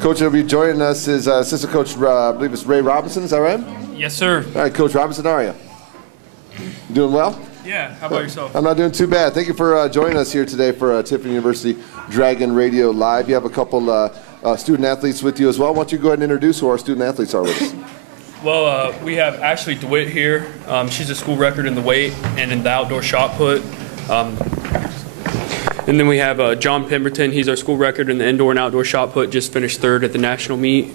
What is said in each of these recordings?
Coach that will be joining us is assistant coach, I believe it's Ray Robinson. Is that right? Yes, sir. All right, Coach Robinson, how are you? Doing well? Yeah, how about yourself? I'm not doing too bad. Thank you for joining us here today for Tiffin University Dragon Radio Live. You have a couple student athletes with you as well. Why don't you go ahead and introduce who our student athletes are with us? Well, we have Ashley DeWitt here. She's a school record in the weight and in the outdoor shot put. And then we have John Pemberton. He's our school record in the indoor and outdoor shot put, just finished third at the national meet.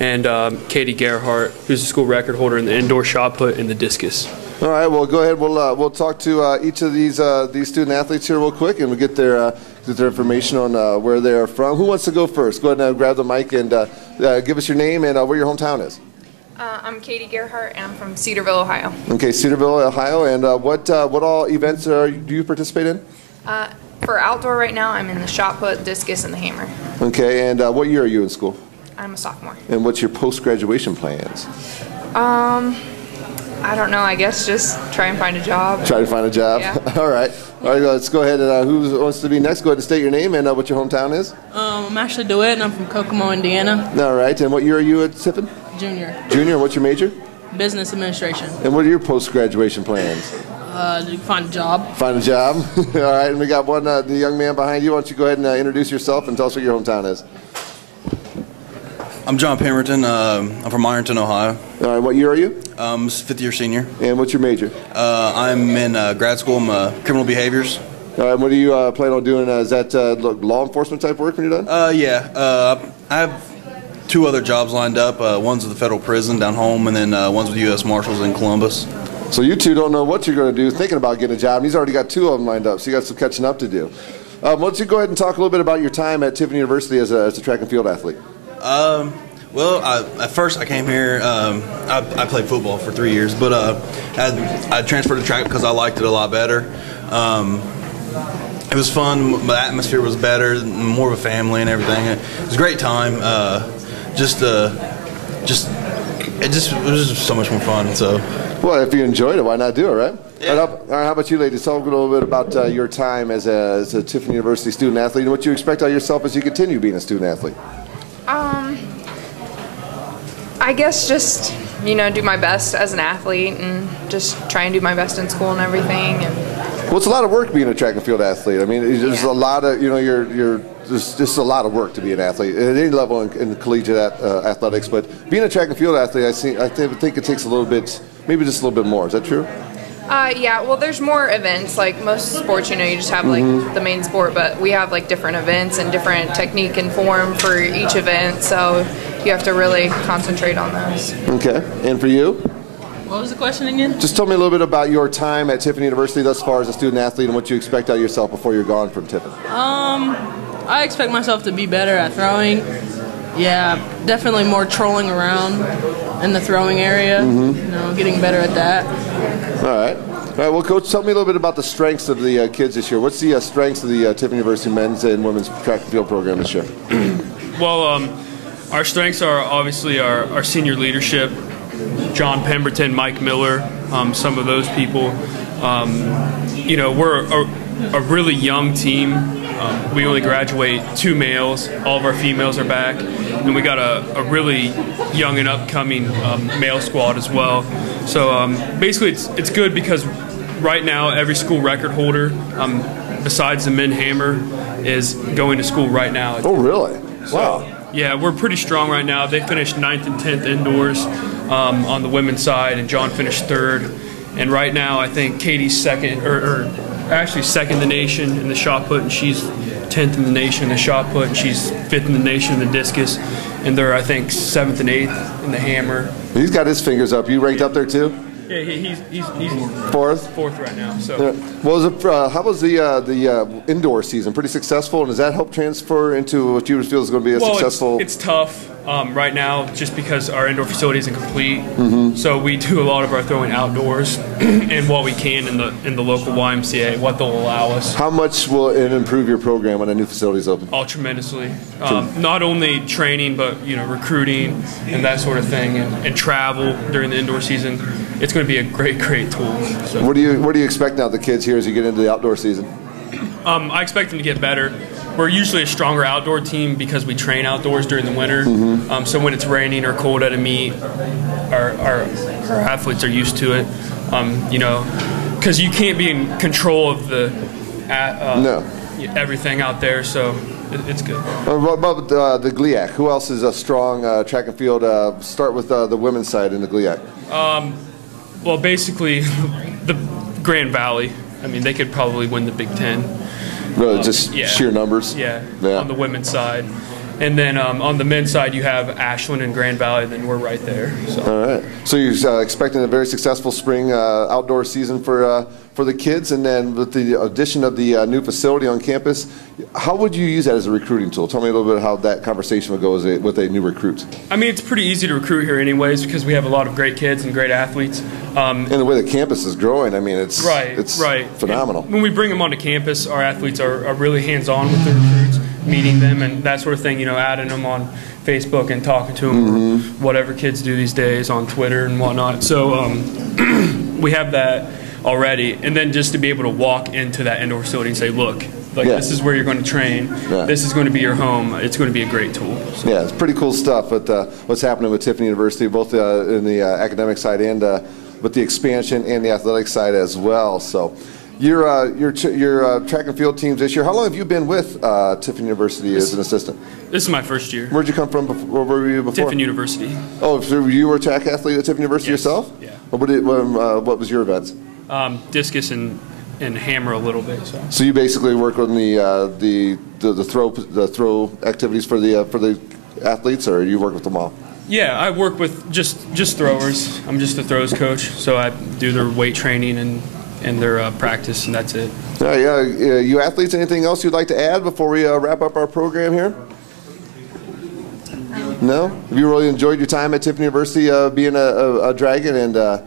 And Katie Gerhardt, who's a school record holder in the indoor shot put and the discus. All right, well, go ahead. We'll talk to each of these student athletes here real quick, and we'll get their information on where they're from. Who wants to go first? Go ahead and grab the mic and give us your name and where your hometown is. I'm Katie Gerhardt, and I'm from Cedarville, Ohio. Okay, Cedarville, Ohio. And what all events do you participate in? For outdoor right now, I'm in the shot put, discus, and the hammer. Okay, and what year are you in school? I'm a sophomore. And what's your post-graduation plans? I don't know. I guess just try and find a job. Try to find a job? Yeah. All right. Let's go ahead. And who wants to be next? Go ahead and state your name and what your hometown is. I'm Ashley DeWitt, and I'm from Kokomo, Indiana. All right. And what year are you at Tiffin? Junior. Junior. What's your major? Business administration. And what are your post-graduation plans? To find a job. Find a job. All right. And we got one, the young man behind you. Why don't you go ahead and introduce yourself and tell us what your hometown is? I'm John Pemberton. I'm from Ironton, Ohio. All right. What year are you? Fifth-year senior. And what's your major? I'm in grad school. I'm criminal behaviors. All right. What do you plan on doing? Is that law enforcement type work when you're done? Yeah. I have two other jobs lined up. One's at the federal prison down home, and then one's with U.S. Marshals in Columbus. So you two don't know what you're going to do, thinking about getting a job. And he's already got two of them lined up, so you got some catching up to do. Why don't you go ahead and talk a little bit about your time at Tiffin University as a track and field athlete? Well, at first I came here, I played football for 3 years, but I transferred to track because I liked it a lot better. It was fun, the atmosphere was better, more of a family and everything. It was a great time. It was just so much more fun. So. Well, if you enjoyed it, why not do it, right? Yeah. All right, how about you ladies? Talk a little bit about your time as a Tiffin University student athlete and what you expect out of yourself as you continue being a student athlete. I guess just, do my best as an athlete and just try and do my best in school and everything. Well, it's a lot of work being a track and field athlete. I mean, there's a lot of, there's just a lot of work to be an athlete at any level in collegiate athletics. But being a track and field athlete, I think it takes a little bit, maybe just a little bit more. Is that true? Yeah, well, there's more events. Like most sports, you just have like the main sport, but we have like different events and different technique and form for each event. So you have to really concentrate on those. Okay, and for you? What was the question again? Just tell me a little bit about your time at Tiffin University thus far as a student athlete and what you expect out of yourself before you're gone from Tiffin. I expect myself to be better at throwing. Yeah, definitely more trolling around in the throwing area. Getting better at that. All right. Well, Coach, tell me a little bit about the strengths of the kids this year. What's the strengths of the Tiffin University men's and women's track and field program this year? Well, our strengths are obviously our senior leadership, John Pemberton, Mike Miller, some of those people. We're a really young team. We only graduate 2 males. All of our females are back. And we got a really young and upcoming male squad as well. So basically it's good because right now every school record holder, besides the men hammer, is going to school right now. Oh, really? Wow. Yeah, we're pretty strong right now. They finished 9th and 10th indoors on the women's side, and John finished 3rd. And right now I think Katie's second, or actually second in the nation in the shot put, and she's 10th in the nation in the shot put, and she's 5th in the nation in the discus. And they're, I think, 7th and 8th in the hammer. He's got his fingers up. You ranked up there too? Yeah, he's 4th right now. So. How was the indoor season? Pretty successful, and does that help transfer into what you feel is going to be a successful? It's tough right now just because our indoor facility isn't complete. So we do a lot of our throwing outdoors and what we can in the local YMCA, what they'll allow us. How much will it improve your program when a new facility is open? Oh, tremendously. Not only training, but recruiting and that sort of thing, and travel during the indoor season. It's going to be a great tool. So. What do you expect now of the kids here as you get into the outdoor season? I expect them to get better. we're usually a stronger outdoor team because we train outdoors during the winter. So when it's raining or cold at a meet, our athletes are used to it. You know, because you can't be in control of the everything out there. So it's good. What about the GLIAC? Who else is a strong track and field? Start with the women's side in the GLIAC. Well, basically, the Grand Valley. I mean, they could probably win the Big Ten. Really, just sheer numbers? Yeah, on the women's side. And then on the men's side, you have Ashland and Grand Valley, and then we're right there. So. All right. So you're expecting a very successful spring outdoor season for the kids, and then with the addition of the new facility on campus, how would you use that as a recruiting tool? Tell me a little bit how that conversation would go with a new recruit. I mean, it's pretty easy to recruit here anyways because we have a lot of great kids and great athletes. And the way the campus is growing, I mean, it's phenomenal. And when we bring them onto campus, our athletes are really hands-on with the recruits, meeting them and that sort of thing, you know, adding them on Facebook and talking to them, or whatever kids do these days on Twitter and whatnot. So we have that already, and then just to be able to walk into that indoor facility and say, look, like this is where you're going to train, this is going to be your home, it's going to be a great tool. So. Yeah, it's pretty cool stuff. But what's happening with Tiffin University, both in the academic side and with the expansion and the athletic side as well. So your track and field teams this year, how long have you been with Tiffin University as an assistant? This is my first year. Where'd you come from? Where were you before? Tiffin University. Oh, so you were a track athlete at Tiffin University yourself? Yeah. What was your events? Discus and hammer a little bit. So you basically work on the throw activities for the athletes, or you work with them all? Yeah, I work with just throwers. I'm just the throws coach, so I do their weight training and their practice, and that's it. You athletes, anything else you'd like to add before we wrap up our program here? No? Have you really enjoyed your time at Tiffin University being a Dragon? And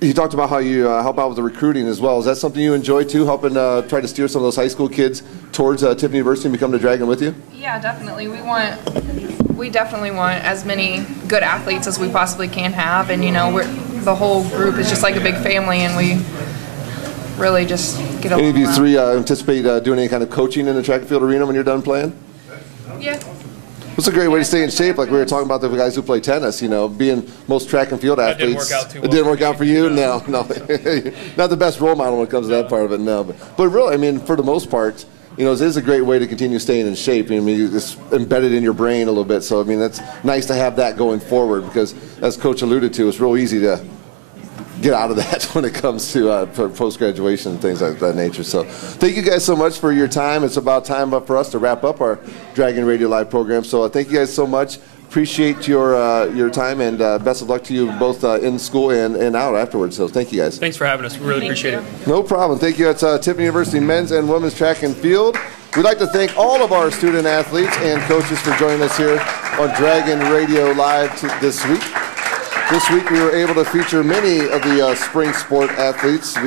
you talked about how you help out with the recruiting as well. Is that something you enjoy too, helping try to steer some of those high school kids towards Tiffin University and become the Dragon with you? Yeah, definitely. We definitely want as many good athletes as we possibly can have, and you know, the whole group is just like a big family, and we really just get along. Any of you three anticipate doing any kind of coaching in the track and field arena when you're done playing? Yeah. It's a great way to stay in shape, like we were talking about the guys who play tennis, you know, being most track and field athletes. That didn't work out too well. It didn't work out for you? No. Not the best role model when it comes to that part of it, no. But really, I mean, for the most part, you know, it is a great way to continue staying in shape. I mean, it's embedded in your brain a little bit, so I mean, that's nice to have that going forward because, as Coach alluded to, it's real easy to get out of that when it comes to post-graduation and things like that nature. So thank you guys so much for your time. It's about time for us to wrap up our Dragon Radio Live program. So thank you guys so much. Appreciate your time, and best of luck to you both in school and out afterwards. So thank you guys. Thanks for having us. We really appreciate it. No problem. Thank you. It's Tiffin University men's and women's track and field. We'd like to thank all of our student athletes and coaches for joining us here on Dragon Radio Live this week. This week we were able to feature many of the spring sport athletes.